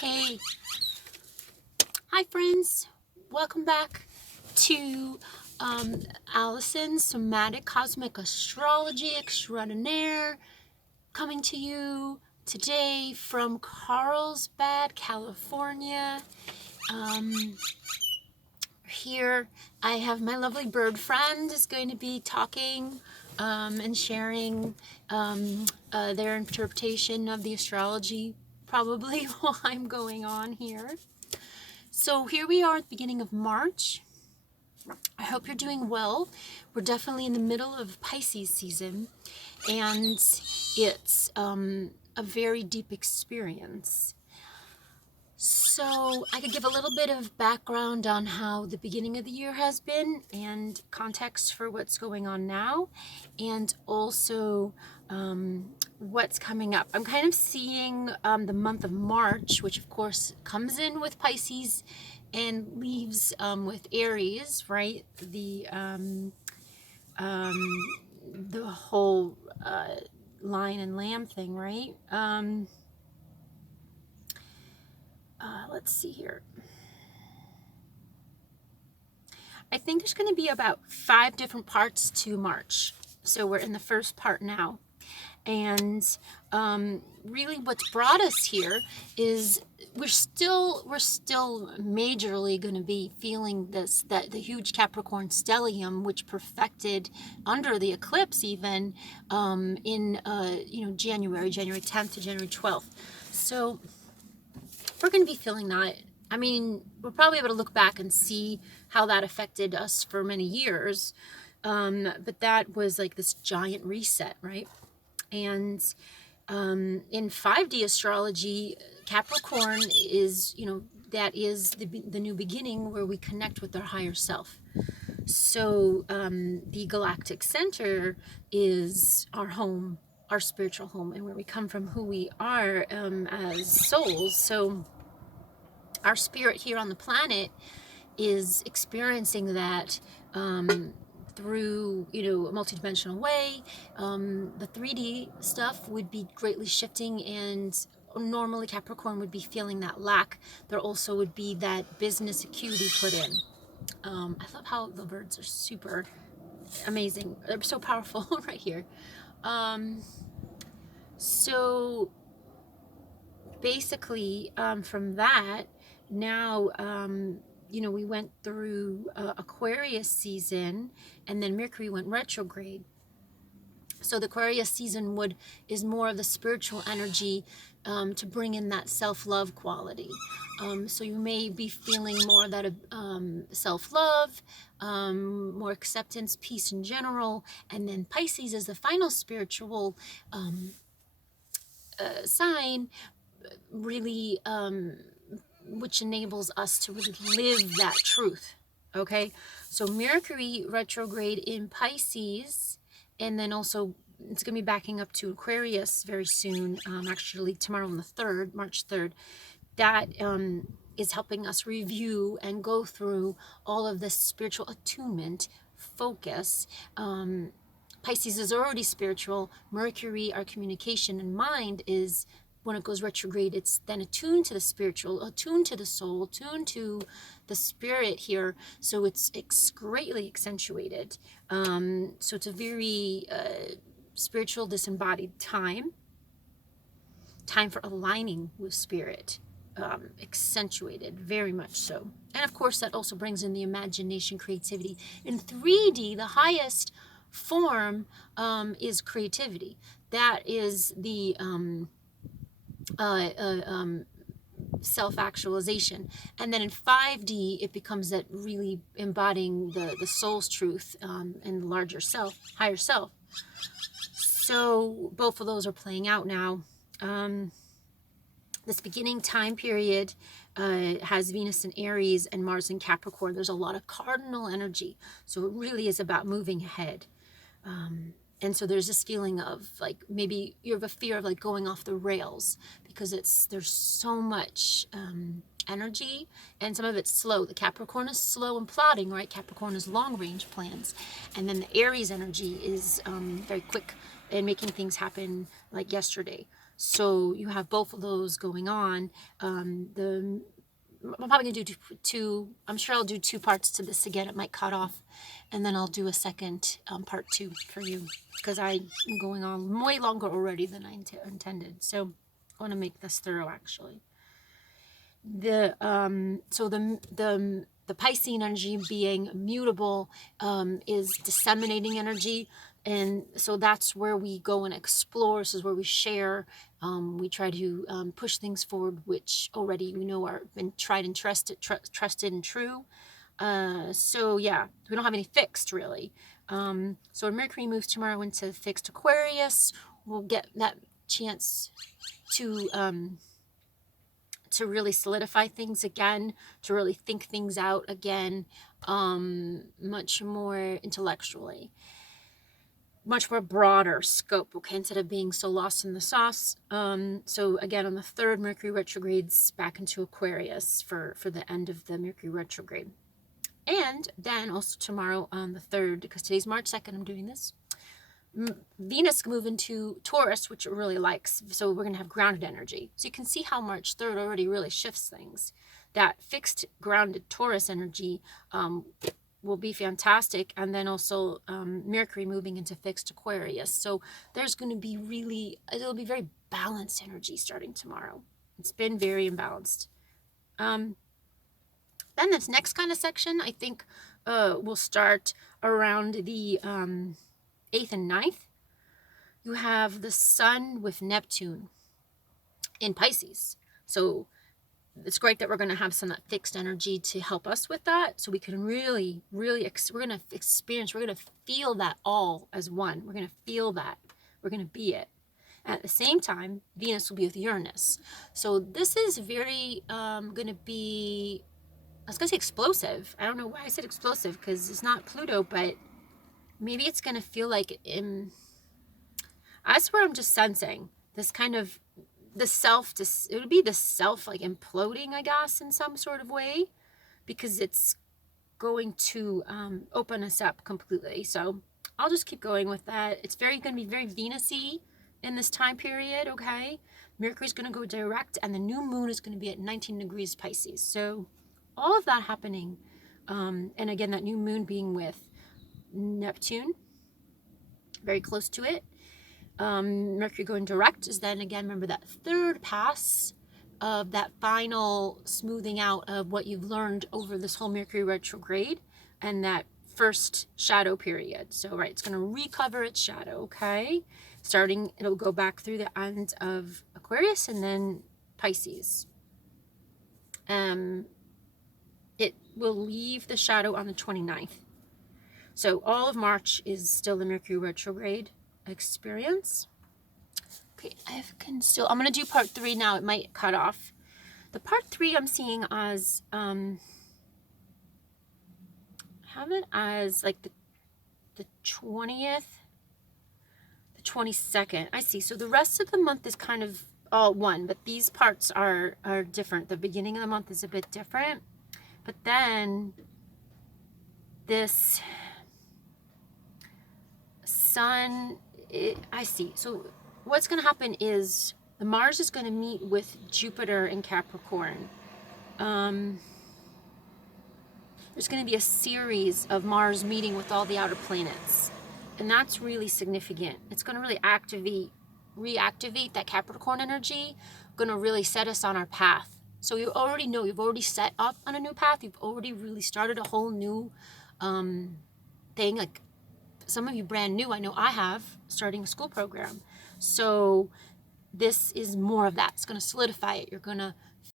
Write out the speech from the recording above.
Hey, hi friends, welcome back to Allison's Somatic Cosmic Astrology Extraordinaire, coming to you today from Carlsbad, California. Here I have my lovely bird friend is going to be talking and sharing their interpretation of the astrology, probably while I'm going on here. So here we are at the beginning of March. I hope you're doing well. We're definitely in the middle of Pisces season, and it's a very deep experience. So I could give a little bit of background on how the beginning of the year has been and context for what's going on now, and also what's coming up. I'm kind of seeing the month of March, which of course comes in with Pisces and leaves with Aries, right? The whole lion and lamb thing, right? Let's see here. I think there's going to be about 5 different parts to March. So we're in the first part now. And really what's brought us here is we're still majorly going to be feeling that the huge Capricorn stellium, which perfected under the eclipse even in January 10th to January 12th. So we're going to be feeling that. I mean, we're probably able to look back and see how that affected us for many years. But that was like this giant reset, right? And in 5D astrology, Capricorn is, that is the new beginning where we connect with our higher self. So the galactic center is our home, our spiritual home, and where we come from, who we are as souls. So our spirit here on the planet is experiencing that through, a multidimensional way. The 3D stuff would be greatly shifting, and normally Capricorn would be feeling that lack. There also would be that business acuity put in. I love how the birds are super amazing. They're so powerful right here. So basically, from that, now, we went through Aquarius season, and then Mercury went retrograde. So the Aquarius season is more of the spiritual energy to bring in that self-love quality. So you may be feeling more of that self-love, more acceptance, peace in general. And then Pisces is the final spiritual sign, really, which enables us to really live that truth. Okay, so Mercury retrograde in Pisces, and then also it's going to be backing up to Aquarius very soon, actually tomorrow on the 3rd, March 3rd. That is helping us review and go through all of this spiritual attunement, focus. Pisces is already spiritual. Mercury, our communication and mind, is, when it goes retrograde, it's then attuned to the spiritual, attuned to the soul, attuned to the spirit here. So it's greatly accentuated. So it's a very spiritual, disembodied time for aligning with spirit, accentuated, very much so. And of course, that also brings in the imagination, creativity. In 3D, the highest form is creativity. That is the self-actualization. And then in 5D, it becomes that really embodying the soul's truth and the larger self, higher self. So both of those are playing out now. This beginning time period has Venus in Aries and Mars in Capricorn. There's a lot of cardinal energy. So it really is about moving ahead. And so there's this feeling of like, maybe you have a fear of like going off the rails, because there's so much energy, and some of it's slow. The Capricorn is slow and plodding, right? Capricorn is long range plans. And then the Aries energy is very quick and making things happen like yesterday. So you have both of those going on. I'm probably gonna do two. I'm sure I'll do two parts to this again. It might cut off, and then I'll do a second part 2 for you, because I'm going on way longer already than I intended. So I want to make this thorough, actually. The Piscean energy, being mutable, is disseminating energy, and so that's where we go and explore. This is where we share. We try to push things forward, which already we know are been tried and trusted and true. So yeah, we don't have any fixed, really. So when Mercury moves tomorrow into fixed Aquarius, we'll get that chance to really solidify things again, to really think things out again, much more intellectually, much more broader scope, okay, instead of being so lost in the sauce. So again, on the 3rd, Mercury retrogrades back into Aquarius for the end of the Mercury retrograde. And then also tomorrow on the 3rd, because today's March 2nd, I'm doing this, Venus can move into Taurus, which it really likes. So we're going to have grounded energy. So you can see how March 3rd already really shifts things. That fixed, grounded Taurus energy will be fantastic. And then also Mercury moving into fixed Aquarius. So there's going to be it'll be very balanced energy starting tomorrow. It's been very imbalanced. Then this next kind of section, I think, will start around the 8th and 9th. You have the Sun with Neptune in Pisces. So it's great that we're going to have some of that fixed energy to help us with that. So we can really, we're going to experience, we're going to feel that all as one. We're going to feel that. We're going to be it. At the same time, Venus will be with Uranus. So this is very going to be, I was going to say explosive. I don't know why I said explosive, because it's not Pluto, but maybe it's going to feel like that's where I'm just sensing this kind of it would be the self like imploding, I guess, in some sort of way, because it's going to open us up completely. So I'll just keep going with that. It's going to be very Venus-y in this time period, okay? Mercury's going to go direct, and the new moon is going to be at 19 degrees Pisces. So all of that happening, and again, that new moon being with Neptune, very close to it. Mercury going direct is then, again, remember that 3rd pass of that final smoothing out of what you've learned over this whole Mercury retrograde and that first shadow period. So, right, it's going to recover its shadow, okay? It'll go back through the end of Aquarius and then Pisces. It will leave the shadow on the 29th. So all of March is still the Mercury retrograde experience. Okay, I'm going to do part 3 now. It might cut off. The part 3 I'm seeing as, have it as like the 20th, the 22nd. I see. So the rest of the month is kind of all one, but these parts are different. The beginning of the month is a bit different. But then this Sun, I see. So what's going to happen is the Mars is going to meet with Jupiter in Capricorn. There's going to be a series of Mars meeting with all the outer planets. And that's really significant. It's going to really reactivate that Capricorn energy, going to really set us on our path. So you already know, you've already set up on a new path. You've already really started a whole new thing. Like some of you brand new, I know I have, starting a school program. So this is more of that. It's going to solidify it. You're going to